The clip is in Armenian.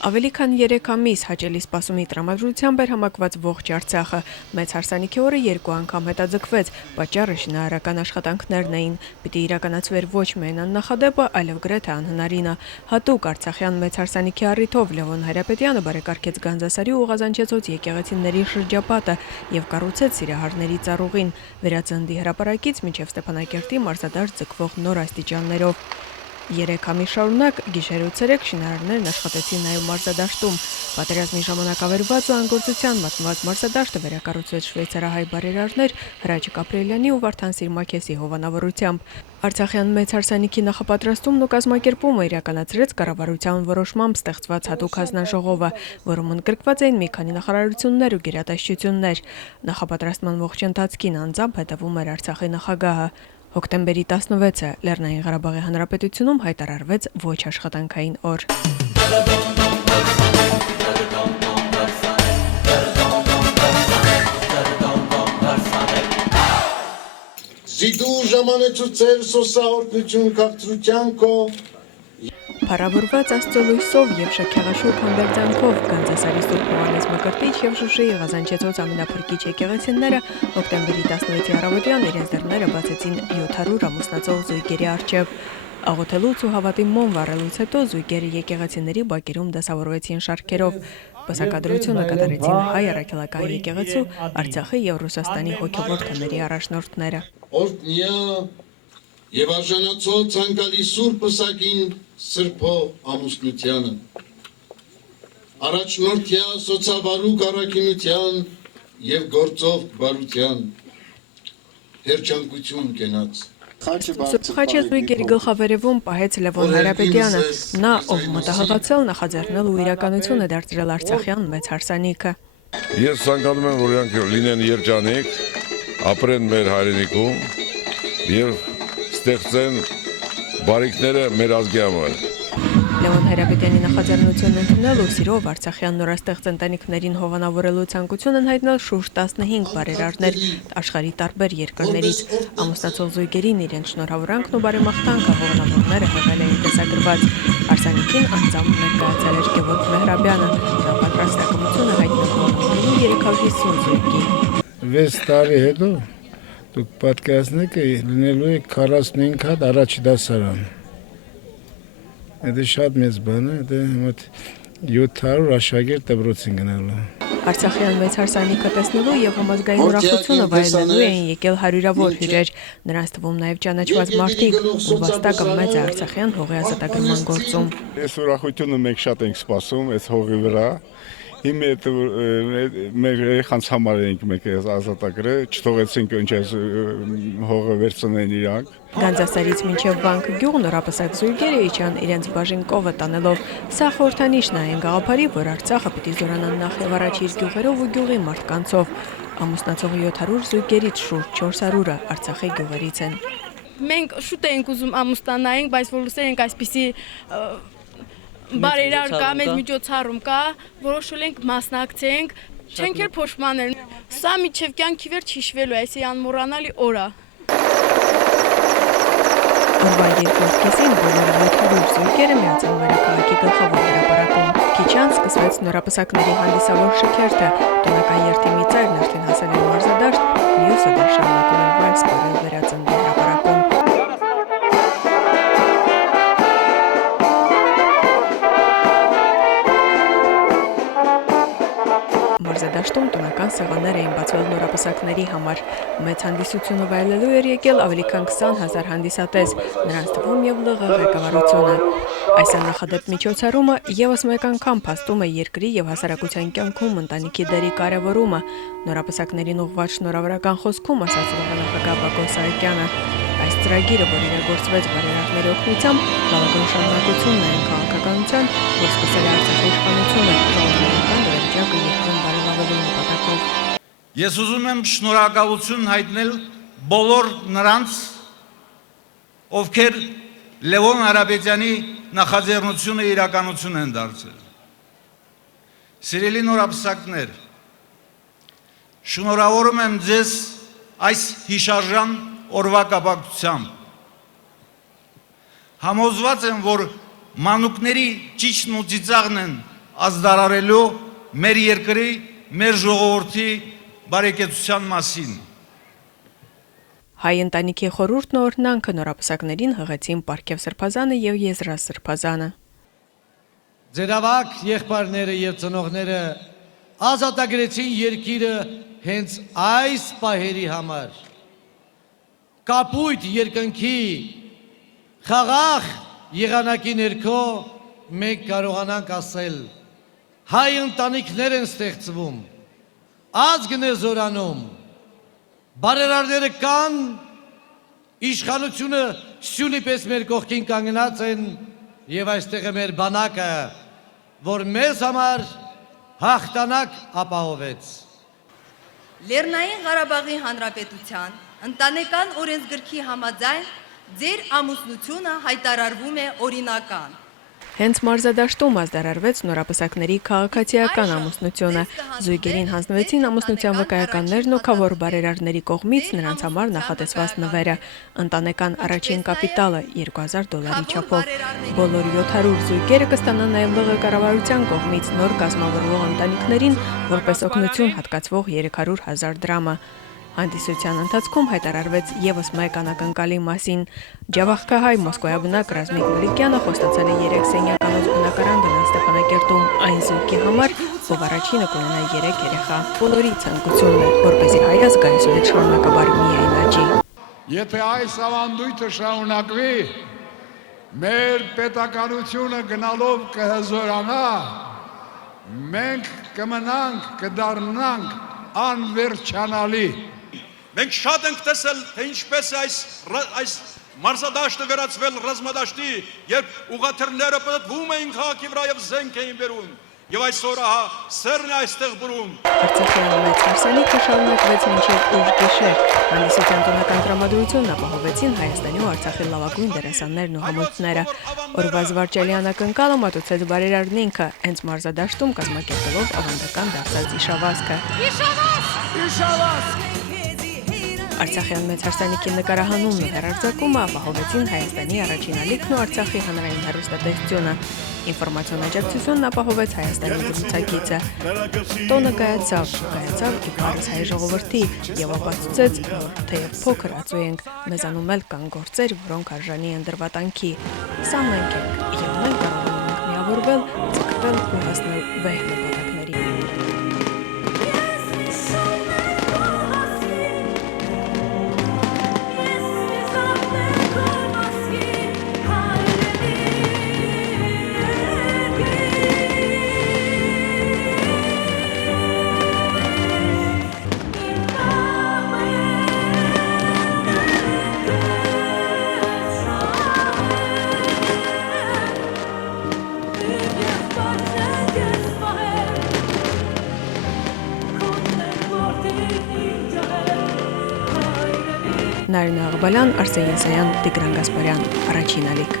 Ավելի քան 3 ամիս հաճելի սպասումի տրամադրությամբ էր համակված ողջ Արցախը։ Մեծ հարսանիքի օրը 2 անգամ հետաձգվեց, պատճառը շինարարական աշխատանքներն էին։ Պիտի իրականացվեր ոչ միայն աննախադեպը, այլև գրեթե անհնարինը։ Հատուկ արցախյան մեծ հարսանիքի առիթով Լևոն Հայրապետյանը բարեկարգեց Գանձասարի ու Ղազանչեցոց եկեղեցիների շրջապատը եւ կառուցեց Սիրահարների ծառուղին, վերածնդի հրապարակից մինչև Ստեփանակերտի մարզադաշտ ձգվող նոր աստիճաններով։ 3 ամիս շարունակ գիշեր ու ցերեկ շինարարներն աշխատեցին նաև մարզադաշտում։ Պատերազմի ժամանակ ավերված ու անգործության մատնված մարզադաշտը վերակառուցվեց շվեյցարահայ բարերարներ Հրաչ Կապրելյանի ու Վարդան Սիրմաքեսի հովանավորությամբ։ Արցախյան մեծ հարսանիքի նախապատրաստումն ու կազմակերպումը իրականացրեց կառավարության որոշմամբ ստեղծված հատուկ հանձնաժողովը, որում ընդգրկված էին մի քանի նախարարություններ ու գերատեսչություններ։ Նախապատրաստման ողջ ընթացքին անձամբ հետևում էր Արցախի նախագահը։ Հոկտեմբերի 16-ը Լեռնային Ղարաբաղի Հանրապետությունում հայտարարվեց ոչ աշխատանքային օր։ Զիդու ժամանեցուցեր սոսաօրտնություն քաղցրության քո Փառավորված Աստծո լույսով եւ շքեղաշուք հանդերձանքով Գանձասարի Սուրբ Հովհաննես Մկրտիչ եւ Շուշիի Ղազանչեցոց ամենափրկիչ եկեղեցիները հոկտեմբերի 16-ի առավոտյան իրենց դռները բացեցին 700 ամուսնացող զույգերի առջև։ Աղոթելուց ու հավատի մոմ վառելուց հետո զույգերը եկեղեցիների բակերում դասավորվեցին շարքերով։ Պսակադրությունը կատարեցին հայ առաքելական եկեղեցու, Արցախի եւ Ռուսաստանի հոգևոր թեմերի առաջնորդները։ օրտնյա եւ արժանացող ցանկալի Սուրբ Պսակին Սրբո ամուսնությանը առաջնորդյա սոցավարուկ առաքինության եւ գործով բարության հերջանկություն կենաց Սուրբխաչի զույգերի գլխավերևում պահեց Լևոն Հայրապետյանը, նա, ով մտահղացել, նախաձեռնել ու իրականություն է դարձրել Արցախյան մեծ հարսանիքը։ Ես ցանկանում եմ, որ իրանք լինեն երջանիկ, ապրեն մեր հայրենիքում եւ ստեղծեն բարիքները մեր ազգի համար։ Լևոն Հայրապետյանի նախաձեռնությունն ընդունել ու սիրով Արցախյան նորաստեղծ ընտանիքներին հովանավորելու ցանկություն են հայտնել շուրջ 15 բարերարներ աշխարհի տարբեր երկրներից։ Ամուսնացող զույգերին իրենց շնորհավորանքն ու բարեմաղթանքը հովանավորները հղել էին տեսագրված։ Հարսանիքին անձամբ ներկայացել էր Գևորգ Մեհրաբյանը, նա պատրաստակամությունը հայտնել հովանավորելու 350 զույգի։ 6 տարի հետո դուք պատկերացնեք լինելու է 45 հատ առաջի դասարան։ Դա շատ մեծ բան է, դա մոտ 700 աշակերտ դպրոցին գնալու։ Արցախյան մեծ հարսանիքը տեսնելու եւ համազգային ուրախությունը վայելելու էին եկել հարյուրավոր հյուրեր, նրանց թվում նաեւ ճանաչված մարդիկ, ու վաստակը մեծ է Արցախյան հողի ազատագրման գործում։ Այս ուրախությունը մենք շատ ենք սպասում այս հողի վրա։ Հիմա մեր երեխանց համար ենք մենք ազատագրել, չթողեցինք ինչ այս հողը վերցնեն իրանք։ Գանձասարից մինչև Վանք գյուղ նորապսակ զույգերը իջան իրենց բաժին կովը տանելով։ Սա խորհրդանիշն է այն գաղափարի, որ Արցախը պիտի զորանան նախ եւ առաջ իր գյուղերով ու գյուղի մարդկանցով։ Ամուսնացող 700 զույգերից շուրջ 400-ը Արցախի գյուղերից են։ Մենք շուտ ենք ուզում ամուսնանայինք, բայց որ լսել ենք այսպիսի բարերար կա, մեծ միջոցառում կա, որոշել ենք մասնակցենք, չենք էլ փոշմանել։ Սա միջև կյանքի վերջ հիշվելու է, այսի անմոռանալի օր է։ Օրվա երկրորդ կեսին բոլոր 700 զույգերը միացան մայրաքաղաքի գլխավոր հրապարակում։ Քիչ անց սկսվեց նորապսակների հանդիսավոր շքերթը, տոնական երթի ծայրն արդեն հասել էր մարզադաշտ, մյուսը դեռ շարունակում էր վայր սպառել վերածնդի հրապարակում։ Մարզադաշտում տոնական սեղաններ էին բացվել նորապսակների համար։ Մեծ հանդիսությունը վայելելու էր եկել ավելի քան 20,000 հանդիսատես, նրանց թվում եւ ԼՂ ղեկավարությունը։ Այս աննախադեպ միջոցառումը եւս մեկ անգամ փաստում է երկրի եւ հասարակության կյանքում ընտանիքի դերի կարեւորումը։ Նորապսակներին ուղղված շնորհավորական խոսքում ասաց նախագահ Բակո Սահակյանը. այս ծրագիրը, որ իրագործվեց բարերարների օգնությամբ, լավագույն շարունակությունն է քաղաքականության, որ սկսել է Արցախի իշխանությունը, ժողովրդական դերակատարը երկրում բարելավելու նպատակով։ Ես ուզում եմ շնորհակալություն հայտնել բոլոր նրանց, ովքեր Լևոն Հայրապետյանի նախաձեռնությունը իրականություն են դարձել։ Սիրելի նորապսակներ, շնորհավորում եմ ձեզ այս հիշարժան օրվա կապակցությամբ։ Համոզված եմ, որ մանուկների ճիճն ու ծիծաղն են ազդարարելու մեր երկրի, մեր ժողովրդի բարեկեցության մասին։ Հայ ընտանիքի խորհուրդն ու օրհնանքը նորապսակներին հղեցին Պարքև Սրբազանը եւ Եզրաս Սրբազանը։ Ձեր ավակ եղբայրները եւ ծնողները ազատագրեցին երկիրը հենց այս պահերի համար։ Կապույտ երկնքի խաղաղ եղանակի ներքո մենք կարողանանք ասել. հայ ընտանիքներ են ստեղծվում, ազգն է զորանում, բարերարները կան, իշխանությունը սյունի պես մեր կողքին կանգնած են եւ այստեղ է մեր բանակը, որ մեզ համար հաղթանակ ապահովեց։ Լեռնային Ղարաբաղի Հանրապետության ընտանեկան օրենսգրքի համաձայն ձեր ամուսնությունը հայտարարվում է օրինական։ Հենց մարզադաշտում ազդարարվեց նորապսակների քաղաքացիական ամուսնությունը։ Զույգերին հանձնվեցին ամուսնության վկայականներն ու քավոր բարերարների կողմից նրանց համար նախատեսված նվերը։ Ընտանեկան առաջին կապիտալը $2000 չափով։ Բոլոր 700 զույգերը կստանան նաև ԼՂ կառավարության կողմից նոր կազմավորվող ընտանիքներին որպես օգնություն հատկացվող 300,000 դրամը։ Հանդիսության ընթացքում հայտարարվեց եւս մեկ անակնկալի մասին։ Ջավախքահայ Մոսկվայաբնակ Ռազմիկ Մելիքյանը խոստացել է 3 սենյականոց բնակարան գնալ Ստեփանակերտում այն զույգի համար, ով առաջինը կունենա 3 երեխա։ Բոլորի ցանկությունն է, որպեսզի հայ ազգայնությունը շարունակաբար միայն աճի։ Եթե այս ավանդույթը շարունակվի, մեր պետականությունը գնալով կհզորանա, մենք կմնանք, կդառնանք անվերջանալի։ Մենք շատ ենք տեսել, թե ինչպես է այս մարզադաշտը վերածվել ռազմադաշտի, երբ ուղղաթիռները պտտվում էին քաղաքի վրա եւ զենք էին բերում։ Եվ այսօր ահա սերն է այստեղ բուրում։ Արցախի մեծ հարսանիքը շարունակվեց մինչև ուշ գիշեր։ Հանդիսության տոնական տրամադրությունն ապահովեցին Հայաստանի ու Արցախի լավագույն դերասաններն ու համույթները։ Օրվա զվարճալի անակնկալը մատուցեց բարերարն ինքը, հենց մարզադաշտում կազմակերպելով ավանդական դարձած իշավազքը։ Իշավազ! Արցախյան մեծ հարսանիքի նկարահանումն ու հեռարձակումը ապահովեցին Հայաստանի առաջին ալիքն ու Արցախի հանրային հեռուստատեսությունը։ Ինֆորմացիոն աջակցությունն ապահովեց Հայաստանի զրուցակիցը։ Տոնը կայացավ իբարս հայ ժողովրդի եւ ապացուցեց, որ թեև փոքր ածու ենք, մեզանում էլ կան գործեր, որոնք արժանի են դրվատանքի։ Սա մենք ենք, եւ մենք կարողանում ենք միավորվել, ձգտել ու հասնել վեհ նպատակների։ Նարինե Աղբալյան, Արսեն Եսայան, Տիգրան Գասպարյան, Առաջին ալիք։